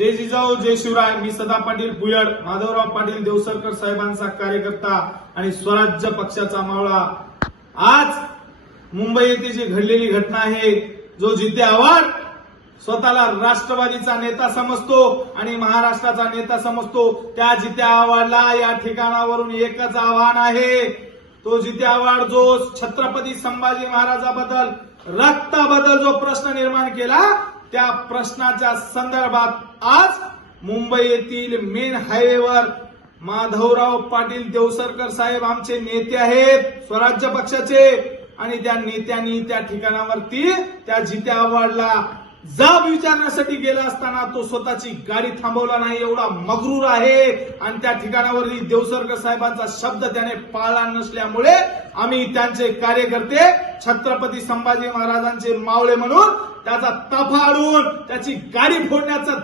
जय जिजाऊ जय शिवराय. मी सदा पाटील भुयाड, माधवराव पाटील देवसरकर साहेबांचा कार्यकर्ता आणि स्वराज्य पक्षाचा मावळा. आज मुंबई येथे जी घडलेली घटना आहे, जो जिते आव्हाड स्वतःला राष्ट्रवादीचा नेता समजतो आणि महाराष्ट्राचा नेता समजतो, त्या जिते आव्हाडला या ठिकाणावरून एकच आव्हान आहे. तो जिते आव्हाड जो छत्रपती संभाजी महाराजाबद्दल रक्ताबद्दल जो प्रश्न निर्माण केला, त्या प्रश्नाच्या संदर्भात आज मुंबई येथील मेन हायवेवर माधवराव पाटील देवसरकर साहेब आमचे नेते आहेत स्वराज्य पक्षाचे, आणि त्या नेत्यांनी त्या ठिकाणावरती त्या जिते आव्हाडला जाब विचारण्यासाठी गेला असताना तो स्वतःची गाडी थांबवला नाही, एवढा मगरूर आहे. आणि त्या ठिकाणावरही देवसरकर साहेबांचा शब्द त्याने पाळला नसल्यामुळे आम्ही त्यांचे कार्यकर्ते छत्रपती संभाजी महाराजांचे मावळे म्हणून त्याचा ताफा अडवून त्याची गाडी फोडण्याचा